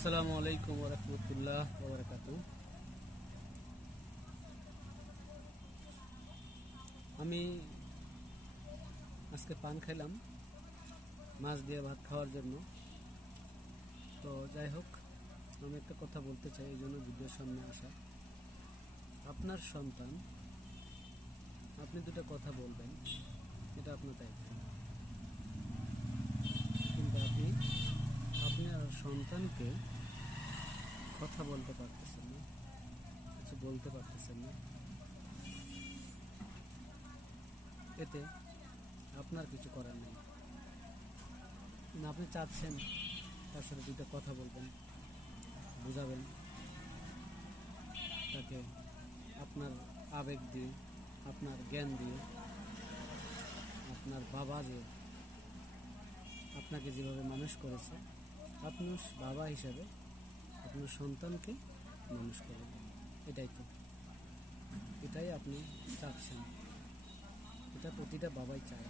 আসসালামু আলাইকুম ওয়া রাহমাতুল্লাহ ওয়া বারাকাতুহু। আমি আজকে পান খাইলাম মাছ দিয়ে ভাত খাওয়ার জন্য। তো যাই হোক, আমি একটা কথা বলতে চাই, এই জন্য ভিডিওর সামনে আসা। আপনার সন্তান, আপনি দুটো কথা বলবেন, এটা আপনার দায়িত্ব। কিন্তু আপনি আপনার সন্তানকে কথা বলতে পারতেছেন না, কিছু বলতে পারতেছেন না। এতে আপনার কিছু করার নেই। না, আপনি চাচ্ছেন তার সাথে দুটো কথা বলবেন, বুঝাবেন তাকে আপনার আবেগ দিয়ে, আপনার জ্ঞান দিয়ে। আপনার বাবা যে আপনাকে যেভাবে মানুষ করেছে, আপনার বাবা হিসাবে আপনার সন্তানকে মানুষ করবেন। এটাই আপনি চাচ্ছেন, এটা প্রতিটা বাবাই চায়।